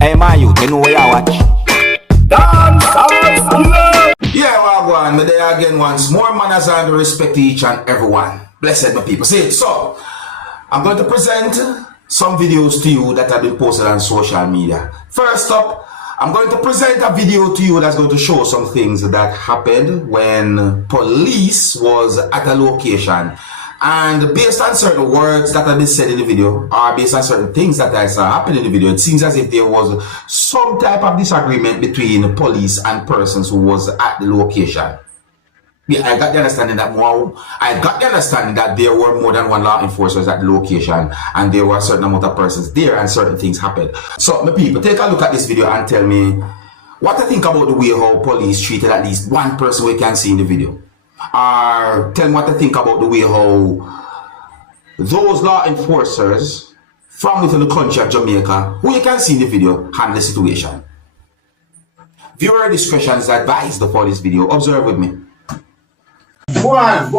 Hey, my youth, you know where you watch? Yeah, Wagwan, me there again once more, manners and respect to each and everyone. Blessed my people. See, so I'm going to present some videos to you that have been posted on social media. First up, I'm going to present a video to you that's going to show some things that happened when police was at a location. And based on certain words that have been said in the video, or based on certain things that happened in the video, it seems as if there was some type of disagreement between the police and persons who was at the location. Yeah, I got the understanding that there were more than one law enforcers at the location, and there were a certain amount of persons there, and certain things happened. So, my people, take a look at this video and tell me what I think about the way how police treated at least one person we can see in the video. Or tell me what I think about the way how those law enforcers from within the country of Jamaica, who you can see in the video, handle the situation. Viewer discretion is advised for this video. Observe with me. Go on.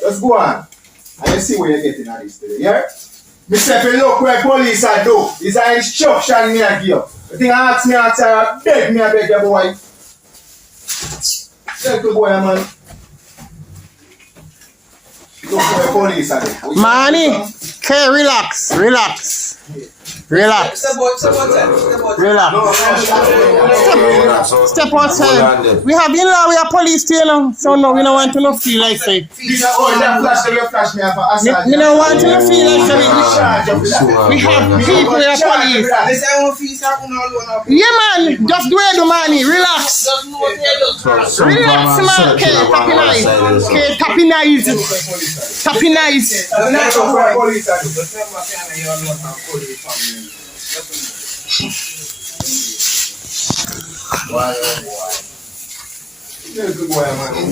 Just go on. And you see where you're getting at this today, yeah? Me say if you look where police are do, it's an instruction me I give you. You think I ask me answer, I beg you boy. Tell the boy man. Look where police are do. Manny, okay, relax. Relax. Step outside. We have in law, we are police still, you know? So no, we don't want to no feel like say. We don't want to no feel like say we have people in the police. Yeah man, just do it, Manny. Relax. Relax man, okay, tapping nice.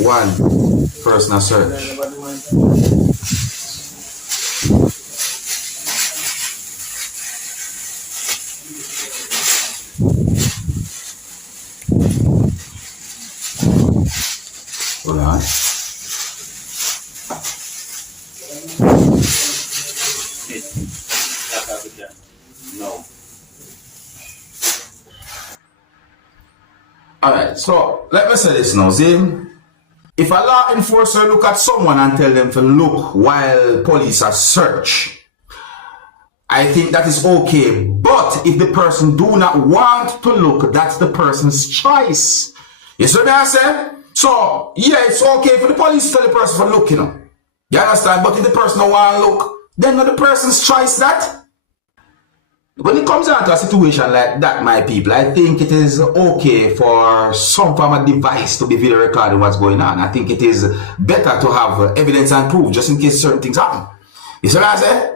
One personal search. Hold on. No. Alright, so let me say this now. See, if a law enforcer look at someone and tell them to look while police are search, I think that is okay. But if the person do not want to look, that's the person's choice. You see what I say? So yeah, it's okay for the police to tell the person to look, you know. You understand? But if the person don't want to look, then not the person's choice that. When it comes down to a situation like that, my people, I think it is okay for some form of device to be video recording what's going on. I think it is better to have evidence and proof just in case certain things happen. You see what I say?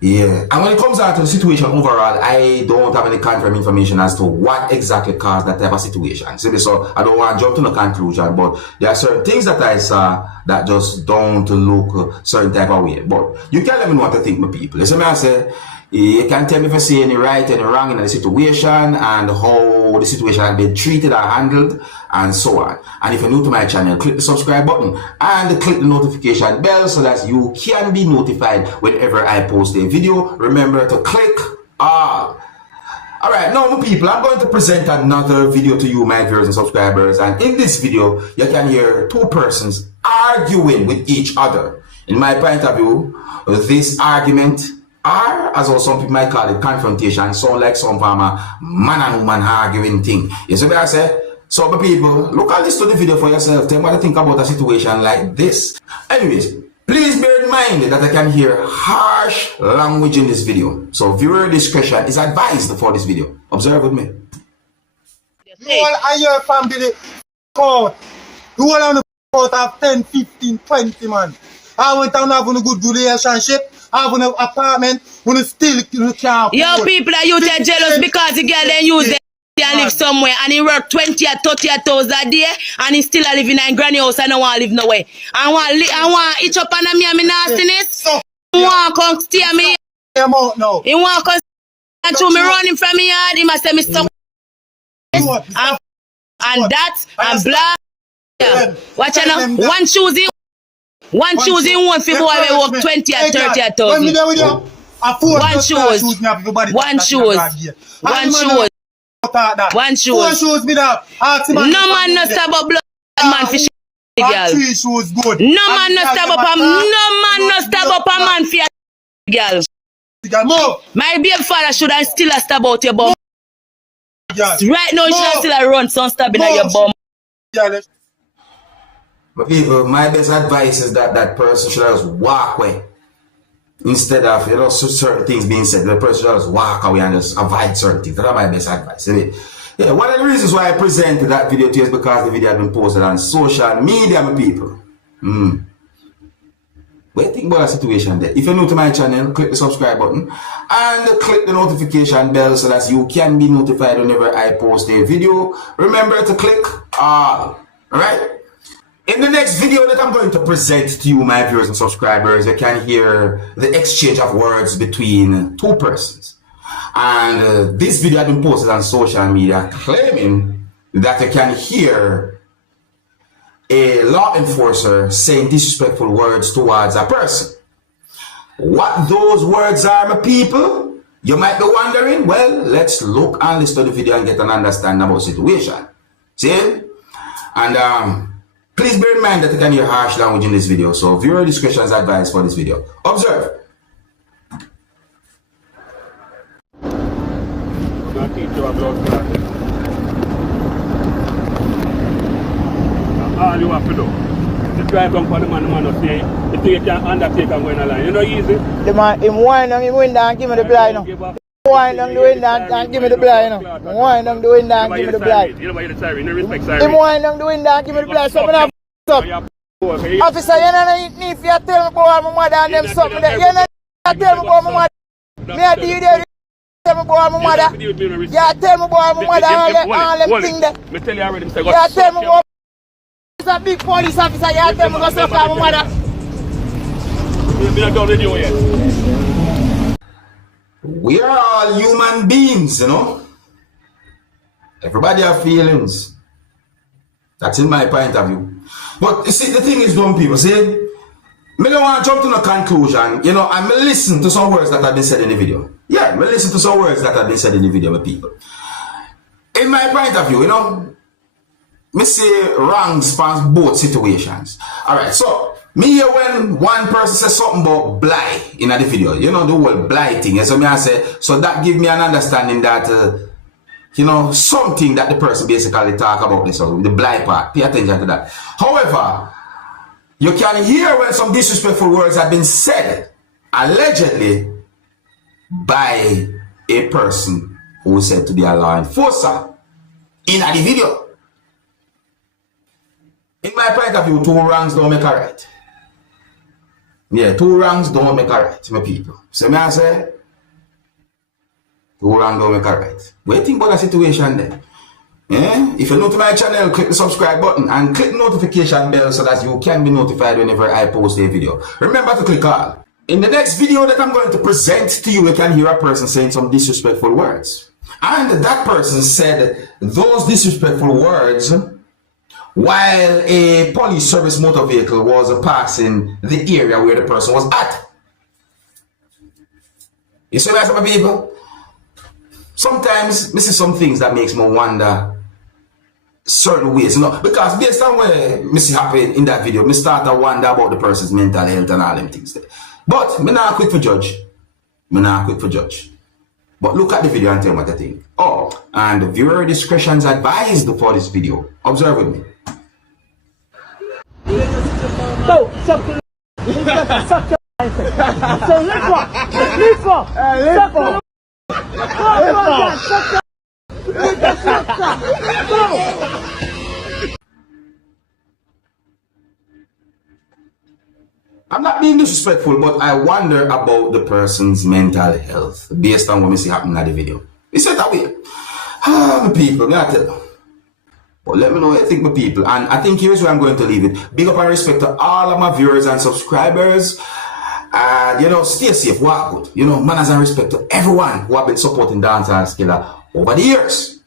Yeah. And when it comes down to the situation overall, I don't have any confirmed information as to what exactly caused that type of situation. So I don't want to jump to no conclusion, but there are certain things that I saw that just don't look certain type of way. But you can let me know what to think, my people. You see what I say? You can tell me if I see any right and wrong in the situation and how the situation has been treated or handled and so on. And if you're new to my channel, click the subscribe button and click the notification bell so that you can be notified whenever I post a video. Remember to click all. Alright, now my people, I'm going to present another video to you, my viewers and subscribers. And in this video, you can hear two persons arguing with each other. In my point of view, this argument, or as also some people might call it, confrontation, sound like some form of man and woman arguing thing. You see what I say? So my people, look at this to the video for yourself. Tell me what you think about a situation like this. Anyways, please bear in mind that I can hear harsh language in this video. So viewer discretion is advised for this video. Observe with me. You all and your family court. You all on the court of 10, 15, 20 man. I went down having a good relationship. Having an apartment, when you still can't. Yo, people are you jealous because the girl then use them and live somewhere and he work 20 or 30,000 a day and he still living in granny house and don't want to live nowhere. I want each up on me and me nastiness. He want to come stay me. He want to come stay to me running from me yard. He must say me stuck. And that and blah. Watch out now. One choosing one for boy we work 20 or 30,000. A four One shoes. me have everybody. One shoes. One shoes. One shoes. Four shoes me have. No man no stab up blood man for girl. Three shoes good. No man no stab up a man for girl. Move. My baby father should have still a stab out your bum. Right now you should still a run some stabbing at your bum. But people, my best advice is that that person should just walk away. Instead of, you know, certain things being said, the person should just walk away and just avoid certain things. That's my best advice. Yeah, one of the reasons why I presented that video to you is because the video had been posted on social media, my people. What do you think about that situation there? If you're new to my channel, click the subscribe button and click the notification bell so that you can be notified whenever I post a video. Remember to click all. Alright? In the next video that I'm going to present to you, my viewers and subscribers, you can hear the exchange of words between two persons. And this video has been posted on social media claiming that you can hear a law enforcer saying disrespectful words towards a person. What those words are, my people, you might be wondering. Well, let's look and listen to the video and get an understanding about the situation. See? And please bear in mind that you can hear harsh language in this video, so viewer discretion is advised for this video. Observe. All you have to do is try to come for the man will say, you think you can undertake and go in a line. You know easy? The man, him wind on the window and give me the blind. Wind on the window and give me the blind. Wind on the window and give me the blind. You know why you're the siren, you respect siren. Him wind on the window and give me the blind. So I'm up. Officer, you don't need to tell me about my mother and them something. You don't need to tell me about my mother. Me I do there. Tell me about my mother. Yeah, tell me about my mother and all them things there. Me tell you already, Mr. Yeah, tell me about a big police officer. Yeah, tell me about my mother. Me not done with you yet. We are all human beings, you know. Everybody have feelings. That's in my point of view. But you see, the thing is, don't people see, me don't want to jump to no conclusion, you know, and me listen to some words that have been said in the video. Yeah, me listen to some words that have been said in the video with people. In my point of view, you know, me say wrong spans both situations. Alright, so me hear when one person says something about blight in the video, you know, the whole blight thing. So me I say, so that give me an understanding that you know, something that the person basically talk about this, so the blight part. Pay attention to that. However, you can hear when some disrespectful words have been said, allegedly, by a person who is said to be a law enforcer in the video. In my point of view, two wrongs don't make a right. Yeah, two wrongs don't make a right, my people. So me I say, two wrongs don't make a right. What do you think about the situation then? Yeah? If you're new to my channel, click the subscribe button and click the notification bell so that you can be notified whenever I post a video. Remember to click all. In the next video that I'm going to present to you, you can hear a person saying some disrespectful words. And that person said those disrespectful words while a police service motor vehicle was passing the area where the person was at. You see that, my people? Sometimes this is some things that makes me wonder certain ways, you know, because based on what I see happen in that video, I start to wonder about the person's mental health and all them things there. But I'm not quick for judge. But look at the video and tell me what I think. Oh, and viewer discretion is advised for this video. Observe with me. So, suck your So, lift up. I'm not being disrespectful, but I wonder about the person's mental health based on what we see happening in the video. Is it that way? My people, me I tell you. But let me know what you think, my people. And I think here's where I'm going to leave it. Big up and respect to all of my viewers and subscribers. And, you know, stay safe, walk good. You know, manners and respect to everyone who have been supporting Dancehall Skilla over the years.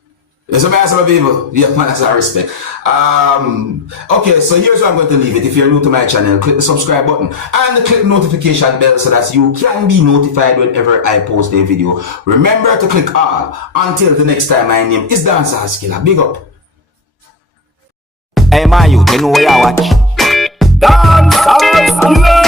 Yes, my people. Yeah, man, that's our respect. Okay, so here's where I'm going to leave it. If you're new to my channel, click the subscribe button and click the notification bell so that you can be notified whenever I post a video. Remember to click all. Until the next time, my name is Dancehall Killer. Big up. Hey, my youth, you know where you watch. Dancehall Killer.